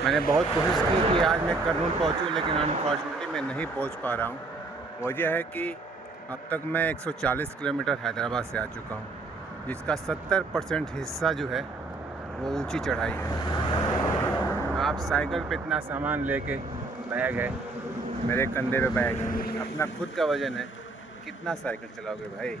मैंने बहुत कोशिश की कि आज मैं करनूल पहुंचूं, लेकिन अनफॉर्चुनेटली मैं नहीं पहुंच पा रहा हूं। वजह है कि अब तक मैं 140 किलोमीटर हैदराबाद से आ चुका हूं, जिसका 70% हिस्सा जो है वो ऊंची चढ़ाई है। आप साइकिल पे इतना सामान लेके, बैग है मेरे कंधे पे, बैग है, अपना खुद का वजन है, कितना साइकिल चलाओगे भाई।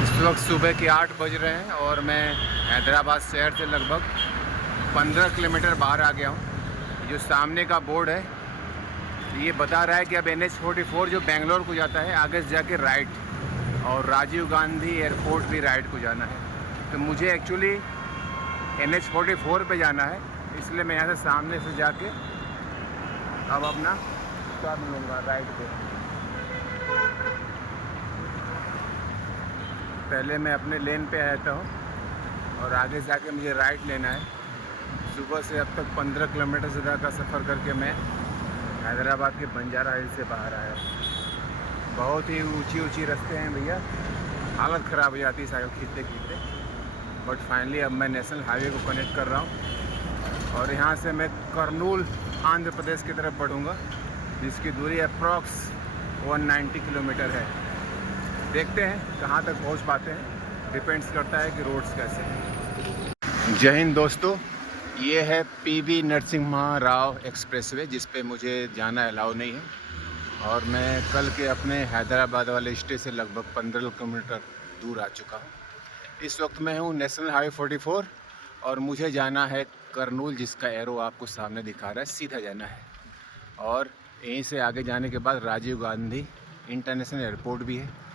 इस वक्त सुबह के 8 बज रहे हैं और मैं हैदराबाद शहर से लगभग 15 किलोमीटर बाहर आ गया हूँ। जो सामने का बोर्ड है ये बता रहा है कि अब NH44 जो बेंगलोर को जाता है, आगे से जाके राइट, और राजीव गांधी एयरपोर्ट भी राइट को जाना है। तो मुझे एक्चुअली NH44 पे जाना है, इसलिए मैं यहाँ से सामने से जाके अब अपना टर्न लूँगा राइट पे। पहले मैं अपने लेन पे आता हूँ और आगे जाके मुझे राइट लेना है। सुबह से अब तक 15 किलोमीटर से ज़्यादा का सफ़र करके मैं हैदराबाद के बंजारा हिल से बाहर आया हूँ। बहुत ही ऊंची ऊंची रास्ते हैं भैया, हालत ख़राब हो जाती है साइकिल खींचते खींचते। बट फाइनली अब मैं नेशनल हाईवे को कनेक्ट कर रहा हूँ और यहाँ से मैं करनूल आंध्र प्रदेश की तरफ बढ़ूँगा, जिसकी दूरी अप्रॉक्स 190 किलोमीटर है। देखते हैं कहाँ तक पहुँच पाते हैं, डिपेंड्स करता है कि रोड्स कैसे हैं। जय हिंद दोस्तों, ये है PV नरसिम्हा राव एक्सप्रेसवे, जिस पे मुझे जाना अलाउ नहीं है। और मैं कल के अपने हैदराबाद वाले स्टे से लगभग 15 किलोमीटर दूर आ चुका हूँ। इस वक्त मैं हूँ नेशनल हाईवे 44 और मुझे जाना है करनूल, जिसका एरो आपको सामने दिखा रहा है, सीधा जाना है। और यहीं से आगे जाने के बाद राजीव गांधी इंटरनेशनल एयरपोर्ट भी है।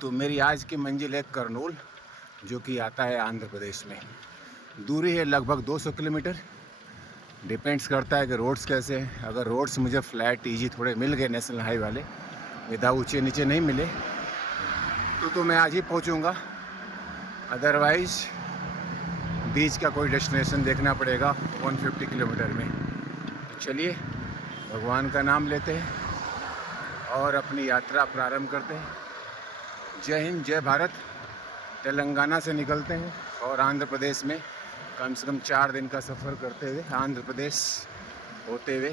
तो मेरी आज की मंजिल है करनूल, जो कि आता है आंध्र प्रदेश में। दूरी है लगभग 200 किलोमीटर। डिपेंड्स करता है कि रोड्स कैसे हैं। अगर रोड्स मुझे फ्लैट इजी थोड़े मिल गए नेशनल हाईवे वाले, ज़्यादा ऊंचे नीचे नहीं मिले, तो मैं आज ही पहुंचूंगा। अदरवाइज़ बीच का कोई डेस्टिनेशन देखना पड़ेगा 150 किलोमीटर में। तो चलिए भगवान का नाम लेते हैं और अपनी यात्रा प्रारंभ करते हैं। जय हिंद, जय भारत। तेलंगाना से निकलते हैं और आंध्र प्रदेश में कम से कम 4 दिन का सफ़र करते हुए आंध्र प्रदेश होते हुए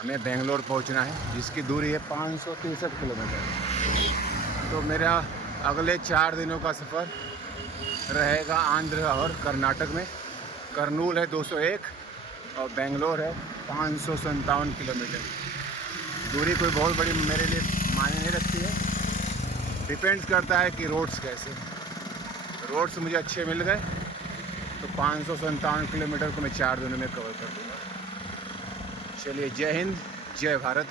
हमें बेंगलोर पहुंचना है, जिसकी दूरी है 563 किलोमीटर। तो मेरा अगले 4 दिनों का सफ़र रहेगा आंध्र और कर्नाटक में। करनूल है 201 और बेंगलोर है 557 किलोमीटर। दूरी कोई बहुत बड़ी मेरे लिए मायने नहीं रखती है, डिपेंड्स करता है कि रोड्स कैसे। रोड्स मुझे अच्छे मिल गए तो 557 किलोमीटर को मैं 4 दिनों में कवर कर दूँगा। चलिए जय हिंद, जय भारत।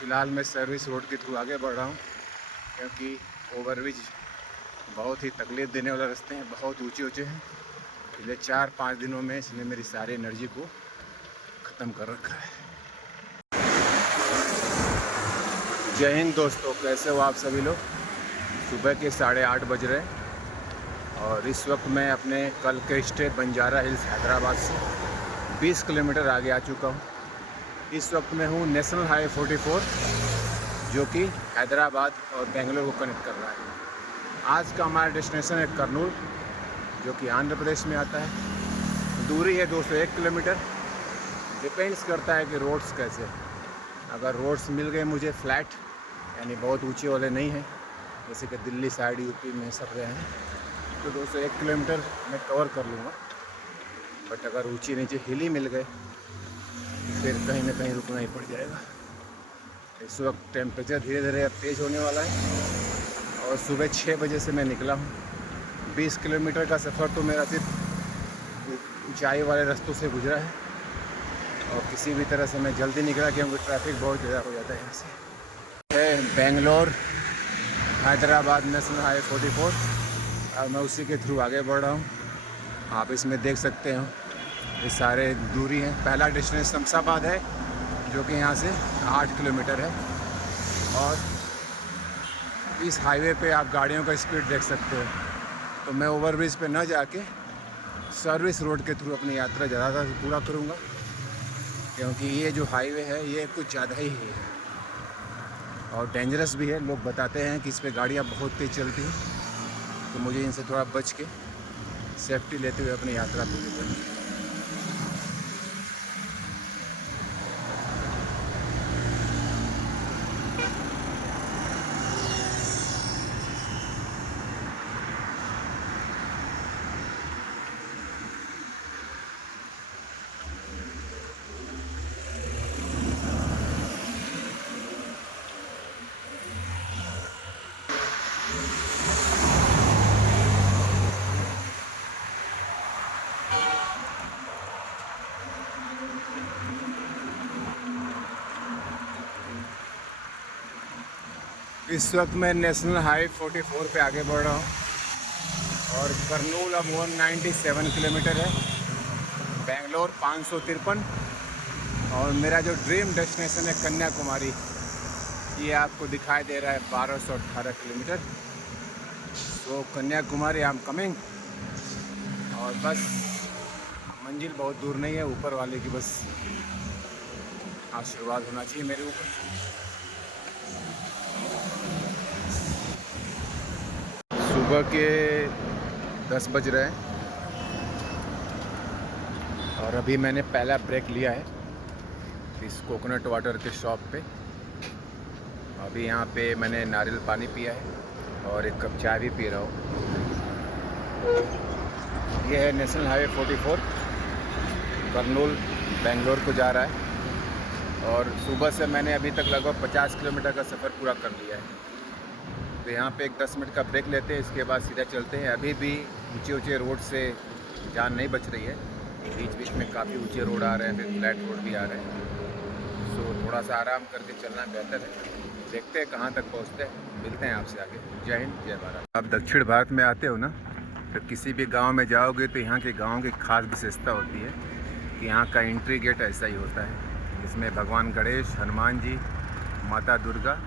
फ़िलहाल मैं सर्विस रोड के थ्रू आगे बढ़ रहा हूँ, क्योंकि ओवरब्रिज बहुत ही तकलीफ़ देने वाले रास्ते हैं, बहुत ऊँचे ऊँचे हैं। पिछले 4-5 दिनों में इसने मेरी सारी एनर्जी को ख़त्म कर रखा है। जय हिंद दोस्तों, कैसे हो आप सभी लोग। सुबह के 8:30 बज रहे हैं और इस वक्त मैं अपने कल के स्टे बंजारा हिल्स हैदराबाद से 20 किलोमीटर आगे आ चुका हूँ। इस वक्त मैं हूँ नेशनल हाईवे 44, जो कि हैदराबाद और बेंगलोर को कनेक्ट कर रहा है। आज का हमारा डेस्टिनेशन है करनूल, जो कि आंध्र प्रदेश में आता है। दूरी है 201 किलोमीटर। डिपेंड्स करता है कि रोड्स कैसे। अगर रोड्स मिल गए मुझे फ्लैट, यानी बहुत ऊँचे वाले नहीं हैं, जैसे कि दिल्ली साइड यूपी में सब रहे हैं, तो 201 किलोमीटर मैं कवर कर लूँगा। बट अगर ऊंची नीचे हिली मिल गए तो फिर कहीं ना कहीं रुकना ही पड़ जाएगा। इस वक्त टेम्परेचर धीरे धीरे अब तेज़ होने वाला है और और सुबह 6 बजे से मैं निकला हूँ। 20 किलोमीटर का सफ़र तो मेरा सिर्फ ऊंचाई वाले रास्तों से गुजरा है और किसी भी तरह से मैं जल्दी निकला क्योंकि ट्रैफिक बहुत ज़्यादा हो जाता है यहाँ से। है बेंगलोर हैदराबाद नेशनल हाईवे 44 और मैं उसी के थ्रू आगे बढ़ रहा हूँ। आप इसमें देख सकते हो ये सारे दूरी हैं। पहला डेस्टिनेशन शमशाबाद है जो कि यहाँ से 8 किलोमीटर है और इस हाईवे पे आप गाड़ियों का स्पीड देख सकते हो। तो मैं ओवरब्रिज पे न जाके सर्विस रोड के थ्रू अपनी यात्रा ज़्यादा पूरा करूँगा क्योंकि ये जो हाईवे है ये कुछ ज़्यादा ही है और डेंजरस भी है। लोग बताते हैं कि इस पे गाड़ियाँ बहुत तेज़ चलती हैं, तो मुझे इनसे थोड़ा बच के सेफ्टी लेते हुए अपनी यात्रा पूरी करनी है। इस वक्त मैं नेशनल हाईवे 44 पे आगे बढ़ रहा हूँ और करनूल अब 197 किलोमीटर है, बेंगलोर 553 और मेरा जो ड्रीम डेस्टिनेशन है कन्याकुमारी, ये आपको दिखाई दे रहा है 1218 किलोमीटर। तो कन्याकुमारी आई एम कमिंग और बस मंजिल बहुत दूर नहीं है, ऊपर वाले की बस आशीर्वाद होना चाहिए मेरे ऊपर। सुबह के 10 बज रहे हैं और अभी मैंने पहला ब्रेक लिया है इस कोकोनट वाटर के शॉप पे। अभी यहाँ पे मैंने नारियल पानी पिया है और एक कप चाय भी पी रहा हूँ। ये है नेशनल हाईवे 44 करनूल बेंगलोर को जा रहा है और सुबह से मैंने अभी तक लगभग 50 किलोमीटर का सफ़र पूरा कर लिया है। तो यहाँ पे एक 10 मिनट का ब्रेक लेते हैं, इसके बाद सीधा चलते हैं। अभी भी ऊंचे ऊंचे रोड से जान नहीं बच रही है, बीच बीच में काफ़ी ऊंचे रोड आ रहे हैं, फिर फ्लैट रोड भी आ रहे हैं। सो थोड़ा सा आराम करके चलना बेहतर है। देखते हैं कहाँ तक पहुँचते हैं, मिलते हैं आपसे आगे। जय हिंद जय भारत। आप दक्षिण भारत में आते हो ना, तो किसी भी गाँव में जाओगे तो यहाँ के गाँव की खास विशेषता होती है कि यहाँ का एंट्री गेट ऐसा ही होता है जिसमें भगवान गणेश, हनुमान जी, माता दुर्गा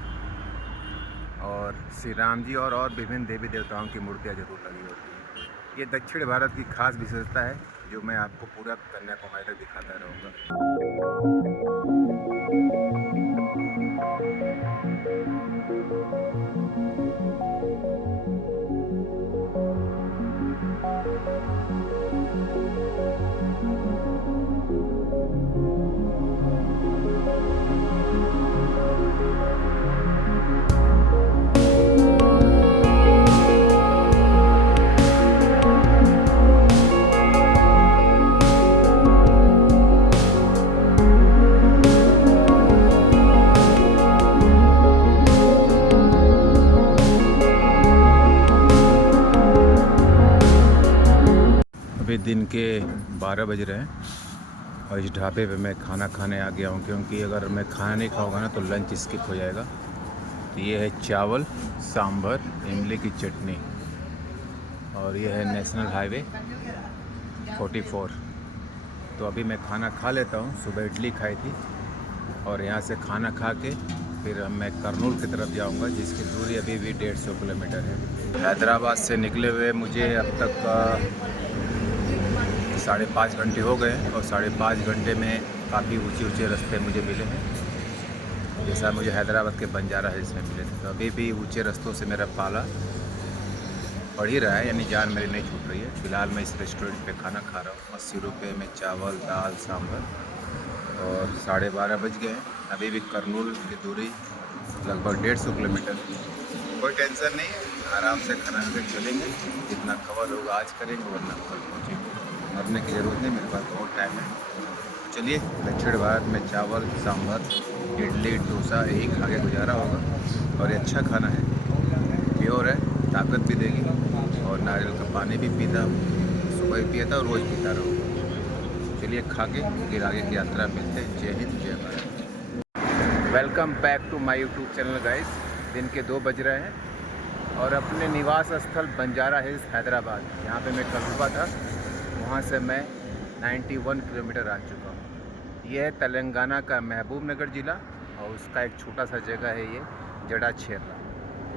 और श्री राम जी और विभिन्न देवी देवताओं की मूर्तियाँ जरूर लगी होती हैं। ये दक्षिण भारत की खास विशेषता है जो मैं आपको पूरा कन्याकुमारी तक दिखाता रहूँगा। अभी दिन के 12 बज रहे हैं और इस ढाबे पे मैं खाना खाने आ गया हूँ क्योंकि अगर मैं खाना नहीं खाऊंगा ना तो लंच स्किप हो जाएगा। तो ये है चावल, सांभर, इमली की चटनी और ये है नेशनल हाईवे 44। तो अभी मैं खाना खा लेता हूँ। सुबह इडली खाई थी और यहाँ से खाना खा के फिर मैं करनूल की तरफ जाऊँगा जिसकी दूरी अभी भी 150 किलोमीटर है। हैदराबाद से निकले हुए मुझे अब तक 5.5 घंटे हो गए और 5.5 घंटे में काफ़ी ऊंचे रास्ते मुझे मिले हैं, जैसा मुझे हैदराबाद के बंजारा हिल्स में मिले थे। तो अभी भी ऊंचे रास्तों से मेरा पाला बढ़ ही रहा है, यानी जान मेरी नहीं छूट रही है। फ़िलहाल मैं इस रेस्टोरेंट पे खाना खा रहा हूँ 80 रुपये में चावल, दाल, सांभर और 12:30 बज गए हैं। अभी भी करनूल की दूरी लगभग 150 किलोमीटर। कोई टेंशन नहीं है, आराम से खाना खाकर चलेंगे, जितना कवर होगा आज करेंगे वरना कल पहुँचेंगे। मरने की ज़रूरत नहीं, मेरे पास बहुत टाइम है। चलिए दक्षिण भारत में चावल, सांभर, इडली, डोसा यही खा के गुजारा होगा और ये अच्छा खाना है, प्योर है। ताकत भी देगी। और नारियल का पानी भी पीता हूँ, सुबह भी पिया था और रोज़ पीता रहूँगा। चलिए खा के फिर आगे की यात्रा मिलते हैं। जय हिंद, जय Bharat. Welcome back to my YouTube channel guys. दिन के 2 बज रहे हैं और अपने निवास स्थल बंजारा हिल्स हैदराबाद, यहाँ पे मैं कल हुआ था, वहाँ से मैं 91 किलोमीटर आ चुका हूँ। यह है तेलंगाना का महबूब नगर ज़िला और उसका एक छोटा सा जगह है ये जड़ाचेरला।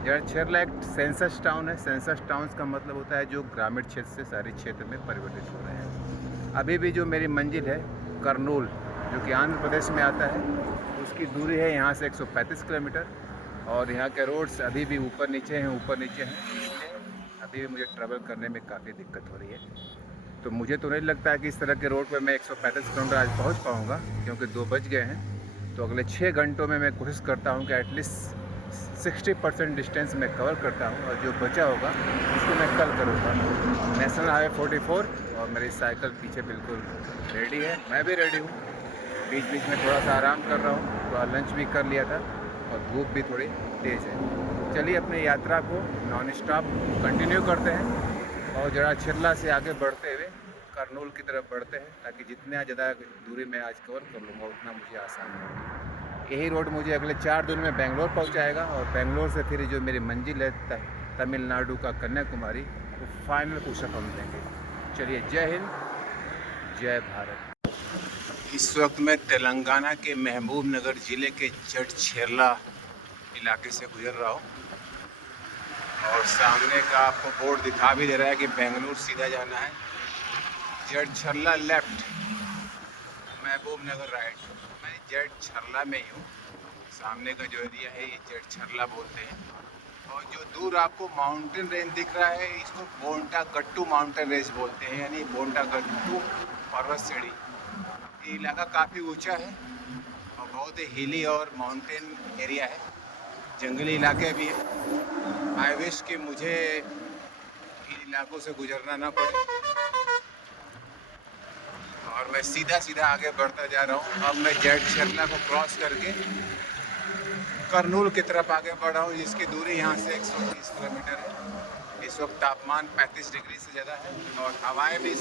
जड़ाचेरला एक सेंसस टाउन है। सेंसस टाउन्स का मतलब होता है जो ग्रामीण क्षेत्र से शहरी क्षेत्र में परिवर्तित हो रहे हैं। अभी भी जो मेरी मंजिल है करनूल, जो कि आंध्र प्रदेश में आता है, उसकी दूरी है यहाँ से 135 किलोमीटर। और यहाँ के रोड्स अभी भी ऊपर नीचे हैं, इसलिए अभी भी मुझे ट्रैवल करने में काफ़ी दिक्कत हो रही है। तो मुझे तो नहीं लगता है कि इस तरह के रोड पर मैं 135 किलोमीटर आज पहुँच पाऊँगा, क्योंकि 2 बज गए हैं। तो अगले 6 घंटों में मैं कोशिश करता हूँ कि एटलीस्ट 60% डिस्टेंस मैं कवर करता हूँ, और जो बचा होगा उसको मैं कल करूँगा। नेशनल हाईवे 44 और मेरी साइकिल पीछे बिल्कुल रेडी है, मैं भी रेडी हूँ। बीच बीच में थोड़ा सा आराम कर रहा हूँ, थोड़ा लंच भी कर लिया था और धूप भी थोड़ी तेज़ है। चलिए अपनी यात्रा को नॉन स्टॉप कंटिन्यू करते हैं और जड़ाचेरला से आगे बढ़ते हुए करनूल की तरफ बढ़ते हैं, ताकि जितना ज़्यादा दूरी मैं आज कवर कर लूँगा उतना मुझे आसान होगा। यही रोड मुझे अगले 4 दिन में बेंगलोर पहुंचाएगा और बेंगलोर से फिर जो मेरी मंजिल है तमिलनाडु का कन्याकुमारी, वो फाइनल पुशअप हम देंगे। चलिए जय हिंद, जय भारत। इस वक्त मैं तेलंगाना के महबूब नगर ज़िले के जड़ाचेरला इलाके से गुजर रहा हूँ और सामने का आपको बोर्ड दिखा भी दे रहा है कि बेंगलुरु सीधा जाना है, जड़ाचेरला लेफ्ट, महबूब नगर राइट। मैं जड़ाचेरला में ही हूँ। सामने का जो एरिया है ये जड़ाचेरला बोलते हैं। और जो दूर आपको माउंटेन रेंज दिख रहा है, इसको बोंटा गट्टू माउंटेन रेंज बोलते हैं, यानी बोंटा गट्टू पर्वत श्रेणी। ये इलाका काफ़ी ऊंचा है और बहुत ही हिली और माउंटेन एरिया है, जंगली इलाके भी है। आई विश कि मुझे इन इलाकों से गुजरना ना पड़े और मैं सीधा सीधा आगे बढ़ता जा रहा हूँ। अब मैं जड़ाचेरला को क्रॉस करके करनूल की तरफ आगे बढ़ रहा हूँ, जिसकी दूरी यहाँ से 120 किलोमीटर है। इस वक्त तापमान 35 डिग्री से ज़्यादा है और हवाएं भी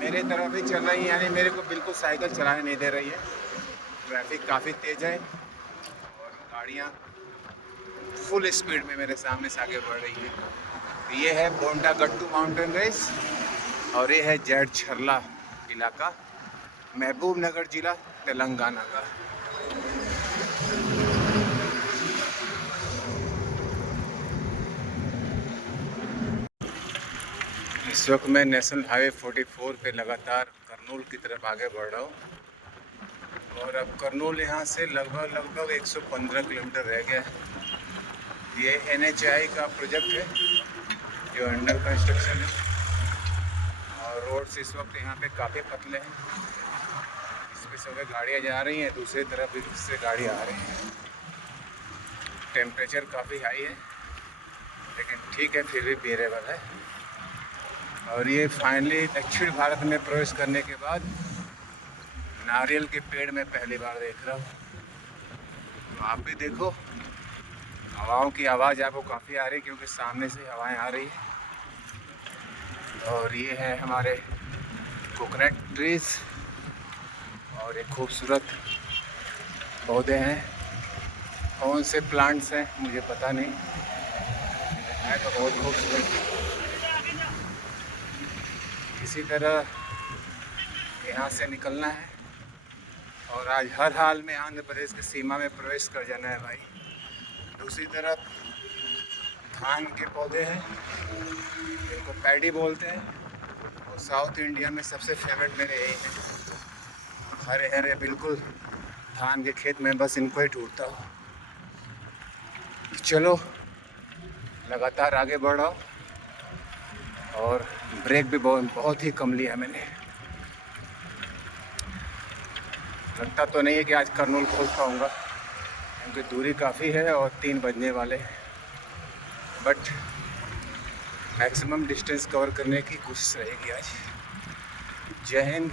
मेरे तरफ ही चल रही हैं, यानी मेरे को बिल्कुल साइकिल चलाने नहीं दे रही है। ट्रैफिक काफ़ी तेज़ है और गाड़ियाँ फुल स्पीड में मेरे सामने से आगे बढ़ रही हैं। तो ये है बोंटा गट्टू माउंटेन रेंज और ये है जड़ाचेरला इलाका, महबूब नगर ज़िला, तेलंगाना का। इस वक्त मैं नेशनल हाईवे 44 पे लगातार करनूल की तरफ आगे बढ़ रहा हूँ और अब करनूल यहाँ से लगभग 115 किलोमीटर रह गया है। ये NHAI का प्रोजेक्ट है जो अंडर कंस्ट्रक्शन है और रोड्स इस वक्त यहाँ पे काफ़ी पतले हैं। इस पे सब गाड़ियाँ जा रही हैं, दूसरी तरफ इससे गाड़ी आ रही हैं। टेम्परेचर काफ़ी हाई है लेकिन ठीक है, फिर भी बेरेबल है। और ये फाइनली दक्षिण भारत में प्रवेश करने के बाद नारियल के पेड़ में पहली बार देख रहा हूँ। तो आप भी देखो, हवाओं की आवाज़ आपको काफ़ी आ रही है क्योंकि सामने से हवाएं आ रही है। और ये है हमारे कोकोनट ट्रीज और एक खूबसूरत पौधे हैं। कौन से प्लांट्स हैं मुझे पता नहीं, है तो बहुत खूबसूरत। इसी तरह यहाँ से निकलना है और आज हर हाल में आंध्र प्रदेश की सीमा में प्रवेश कर जाना है भाई। दूसरी तरफ धान के पौधे हैं, इनको पैडी बोलते हैं और साउथ इंडिया में सबसे फेवरेट मेरे यही हैं। हरे हरे बिल्कुल धान के खेत में बस इनको ही ढूंढता हूँ। चलो लगातार आगे बढ़ रहा हूँ और ब्रेक भी बहुत ही कम लिया मैंने। लगता तो नहीं है कि आज करनूल पहुँच पाऊँगा क्योंकि दूरी काफ़ी है और 3 बजने वाले हैं, बट मैक्सिमम डिस्टेंस कवर करने की कोशिश रहेगी आज। जय हिंद,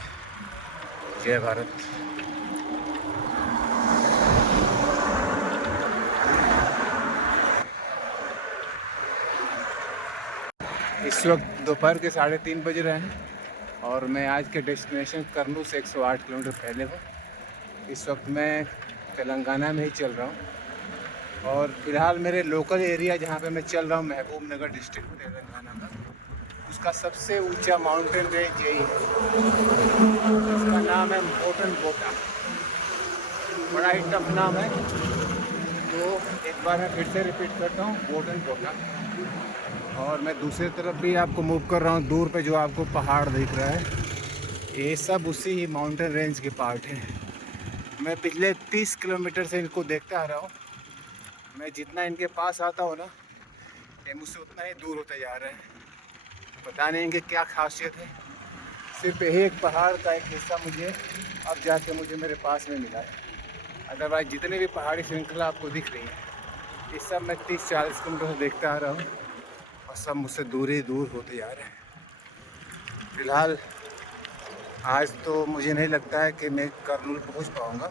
जय भारत। इस वक्त दोपहर के 3:30 बज रहे हैं और मैं आज के डेस्टिनेशन करनूल से 108 किलोमीटर पहले हूँ। इस वक्त मैं तेलंगाना में ही चल रहा हूँ और फिलहाल मेरे लोकल एरिया जहाँ पे मैं चल रहा हूँ महबूब नगर डिस्ट्रिक्ट तेलंगाना का, उसका सबसे ऊंचा माउंटेन रेंज यही है। इसका नाम है मोटन बोटा। बड़ा ही टफ नाम है, तो एक बार मैं फिर से रिपीट करता हूँ, मोटन बोटा। और मैं दूसरी तरफ भी आपको मूव कर रहा हूँ। दूर पे जो आपको पहाड़ दिख रहा है, ये सब उसी ही माउंटेन रेंज के पार्ट हैं। मैं पिछले 30 किलोमीटर से इनको देखता आ रहा हूँ। मैं जितना इनके पास आता हूँ ना, ये मुझसे उतना ही दूर होते जा रहे हैं। पता नहीं इनकी क्या खासियत है। सिर्फ यही एक पहाड़ का एक हिस्सा मुझे अब जाके मेरे पास में मिला है। अदरवाइज जितने भी पहाड़ी श्रृंखला आपको दिख रही है, ये सब मैं 30-40 किलोमीटर से देखता आ रहा हूँ और सब मुझसे दूर ही दूर होते जा रहे हैं। फिलहाल आज तो मुझे नहीं लगता है कि मैं करनूल पहुंच पाऊंगा,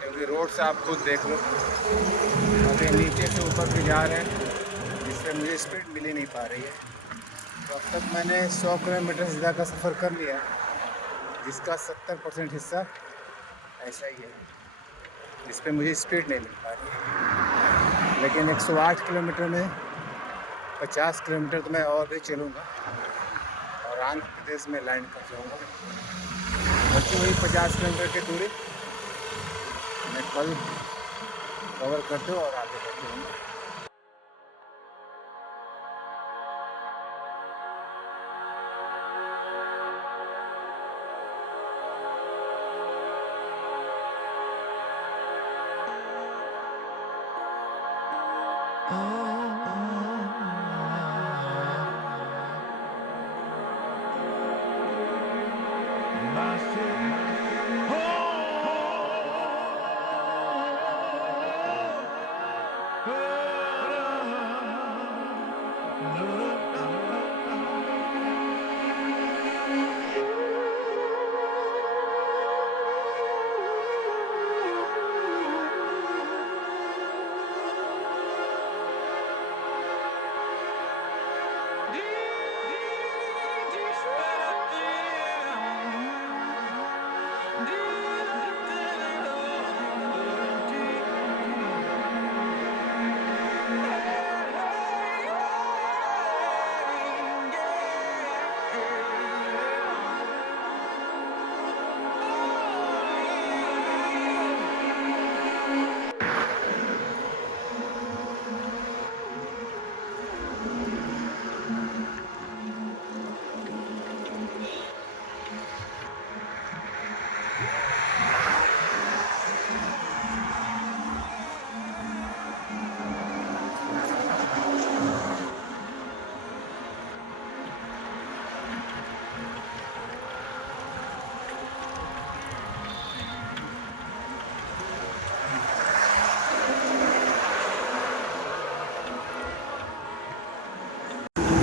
क्योंकि रोड से आप खुद देख लो, अभी नीचे से ऊपर भी जा रहे हैं, जिससे मुझे स्पीड मिल ही नहीं पा रही है। तो अब तक मैंने 100 किलोमीटर से ज़्यादा का सफ़र कर लिया है, जिसका 70% हिस्सा ऐसा ही है जिस पे मुझे स्पीड नहीं मिल पा रही है। लेकिन 108 किलोमीटर में 50 किलोमीटर तो मैं और भी चलूँगा और आंध्र प्रदेश में लैंड कर जाऊँगा। बच्चे वही 50 किलोमीटर की दूरी मैं कल कवर करते हुए और आगे बढ़ते हूँ।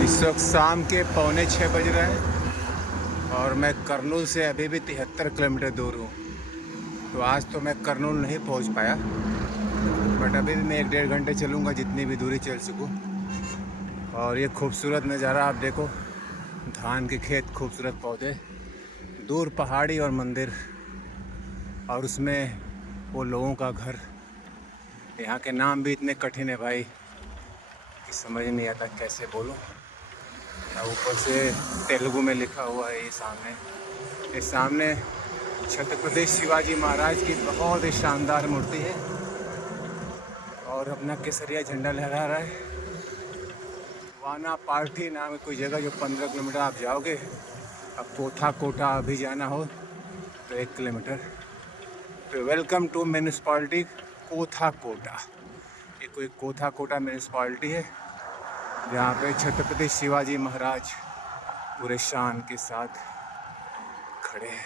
इस वक्त शाम के 5:45 बज रहे हैं और मैं करनूल से अभी भी 73 किलोमीटर दूर हूँ। तो आज तो मैं करनूल नहीं पहुँच पाया, बट अभी भी मैं 1-1.5 घंटे चलूँगा, जितनी भी दूरी चल सकूँ। और ये खूबसूरत नज़ारा आप देखो, धान के खेत, खूबसूरत पौधे, दूर पहाड़ी और मंदिर, और उसमें वो लोगों का घर। यहाँ के नाम भी इतने कठिन है भाई कि समझ नहीं आता कैसे बोलूँ। ऊपर से तेलुगु में लिखा हुआ है। ये सामने छत्रपति शिवाजी महाराज की बहुत ही शानदार मूर्ति है और अपना केसरिया झंडा लहरा रहा है। वाना पार्टी नाम है कोई जगह, जो 15 किलोमीटर आप जाओगे। अब कोटा अभी जाना हो तो 1 किलोमीटर। तो वेलकम टू म्यूनिसपैलिटी कोटा। ये कोई कोटा म्यूनिसपैलिटी है, जहाँ पे छत्रपति शिवाजी महाराज पूरे शान के साथ खड़े हैं।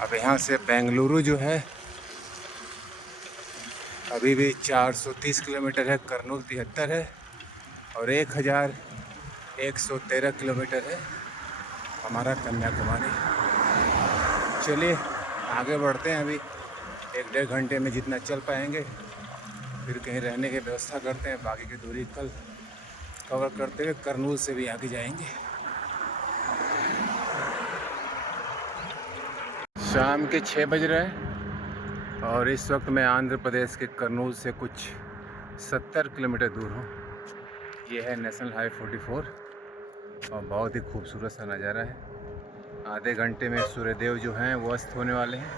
अब यहाँ से बेंगलुरु जो है अभी भी 430 किलोमीटर है, करनूल 73 है और 1113 किलोमीटर है हमारा कन्याकुमारी। चलिए आगे बढ़ते हैं अभी 1-1.5 घंटे में जितना चल पाएंगे, फिर कहीं रहने की व्यवस्था करते हैं। बाकी की दूरी कल कवर करते हुए करनूल से भी आगे जाएंगे। शाम के 6 बज रहे हैं और इस वक्त मैं आंध्र प्रदेश के करनूल से कुछ 70 किलोमीटर दूर हूँ। ये है नेशनल हाईवे 44 और बहुत ही खूबसूरत सा नज़ारा है। आधे घंटे में सूर्यदेव जो हैं वो अस्त होने वाले हैं।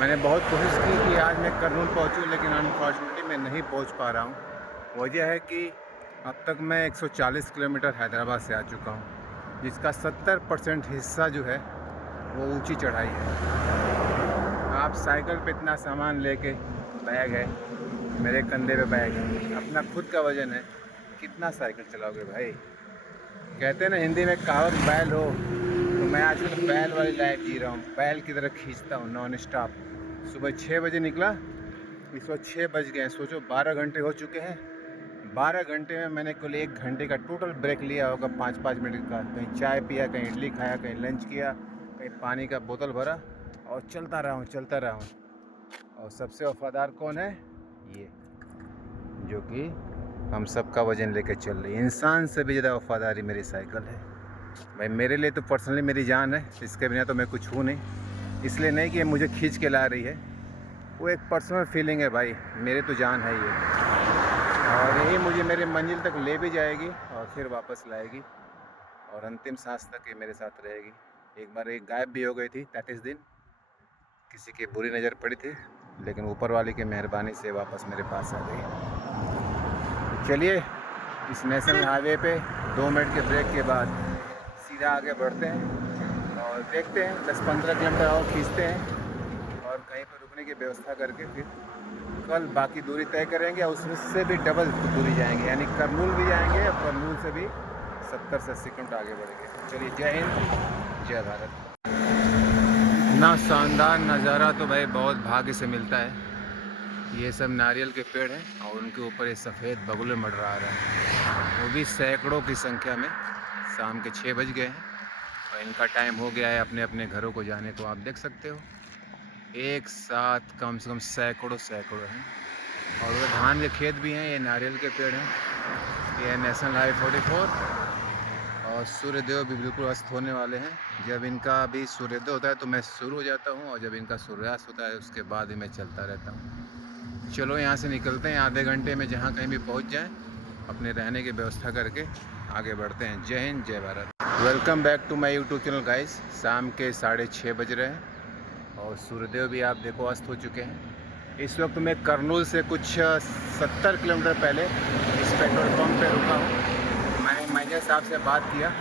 मैंने बहुत कोशिश की कि आज मैं करनूल पहुंचूं, लेकिन अनफॉर्चुनेटली मैं नहीं पहुंच पा रहा हूं। वजह है कि अब तक मैं 140 किलोमीटर हैदराबाद से आ चुका हूं, जिसका 70% हिस्सा जो है वो ऊंची चढ़ाई है। आप साइकिल पे इतना सामान लेके, बैग है मेरे कंधे पे, बैग है, अपना खुद का वज़न है, कितना साइकिल चलाओगे भाई। कहते हैं ना हिंदी में कहावत, बैल हो, तो मैं आजकल बैल वाली लाइफ जी रहा हूँ। बैल की तरह खींचता हूँ नॉन स्टॉप। सुबह 6 बजे निकला, इस वक्त 6 बज गए हैं। सोचो 12 घंटे हो चुके हैं। 12 घंटे में मैंने कुल 1 घंटे का टोटल ब्रेक लिया होगा, 5-5 मिनट का। कहीं चाय पिया, कहीं इडली खाया, कहीं लंच किया, कहीं पानी का बोतल भरा और चलता रहा हूँ। और सबसे वफादार कौन है? ये, जो कि हम सबका वज़न लेके चल रही है। इंसान से भी ज़्यादा वफादारी मेरी साइकिल है भाई। मेरे लिए तो पर्सनली मेरी जान है, इसके बिना तो मैं कुछ हूँ नहीं। इसलिए नहीं कि मुझे खींच के ला रही है, वो एक पर्सनल फीलिंग है भाई, मेरे तो जान है ये। और यही मुझे मेरे मंजिल तक ले भी जाएगी और फिर वापस लाएगी और अंतिम सांस तक ये मेरे साथ रहेगी। एक बार एक गायब भी हो गई थी 33 दिन, किसी की बुरी नज़र पड़ी थी, लेकिन ऊपर वाले की मेहरबानी से वापस मेरे पास आ गई। चलिए इस नेशनल हाईवे पे 2 मिनट के ब्रेक के बाद सीधा आगे बढ़ते हैं और देखते हैं 10-15 किलोमीटर और खींचते हैं और कहीं पर रुकने की व्यवस्था करके फिर कल बाकी दूरी तय करेंगे और उससे भी डबल दूरी जाएंगे, यानी करनूल भी जाएंगे और करनूल से भी 70 से 80 किलोमीटर आगे बढ़ेंगे। चलिए, जय हिंद, जय भारत। इतना शानदार नज़ारा तो भाई बहुत भाग्य से मिलता है। ये सब नारियल के पेड़ हैं और उनके ऊपर ये सफ़ेद बगुले मंडरा रहे हैं, वो भी सैकड़ों की संख्या में। शाम के 6 बज गए हैं और इनका टाइम हो गया है अपने अपने घरों को जाने को। आप देख सकते हो एक साथ कम से कम सैकड़ों हैं और वो धान के खेत भी हैं, ये नारियल के पेड़ हैं। ये नेशनल हाईवे 44 और सूर्यदेव भी बिल्कुल अस्त होने वाले हैं। जब इनका अभी सूर्योदय होता है तो मैं शुरू हो जाता हूँ और जब इनका सूर्यास्त होता है उसके बाद ही मैं चलता रहता हूँ। चलो यहाँ से निकलते हैं, आधे घंटे में जहाँ कहीं भी पहुँच जाएं, अपने रहने की व्यवस्था करके आगे बढ़ते हैं। जय हिंद, जय Bharat. Welcome back to my YouTube channel guys. शाम के 6:30 बज रहे हैं और सूर्यदेव भी आप देखो अस्त हो चुके हैं। इस वक्त मैं करनूल से कुछ 70 किलोमीटर पहले इस पेट्रोल पंप पे रुका हूँ। मैंने मैनेजर साहब से बात किया,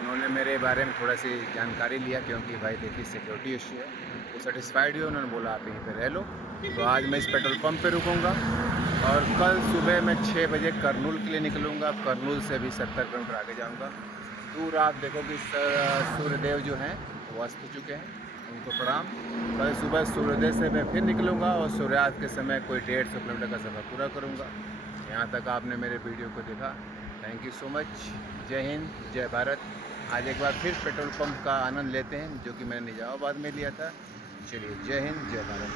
उन्होंने मेरे बारे में थोड़ा सी जानकारी लिया, क्योंकि भाई देखिए सिक्योरिटी इशू है। वो सेटिस्फाइड हुए, उन्होंने बोला आप यहीं पे रह लो। तो आज मैं इस पेट्रोल पंप पे रुकूंगा और कल सुबह मैं 6 बजे करनूल के लिए निकलूँगा। करनूल से भी 70 किलोमीटर आगे जाऊँगा। दूर आप देखो कि सूर्यदेव जो हैं वो अस्त हो चुके हैं, उनको प्रणाम। कल सुबह सूर्योदय से मैं फिर निकलूँगा और सूर्यास्त के समय कोई 150 किलोमीटर का सफ़र पूरा करूँगा। यहाँ तक आपने मेरे वीडियो को देखा, थैंक यू सो मच। जय हिंद, जय भारत। आज एक बार फिर पेट्रोल पंप का आनंद लेते हैं, जो कि मैंने निजामाबाद में लिया था। चलिए, जय हिंद, जय भारत।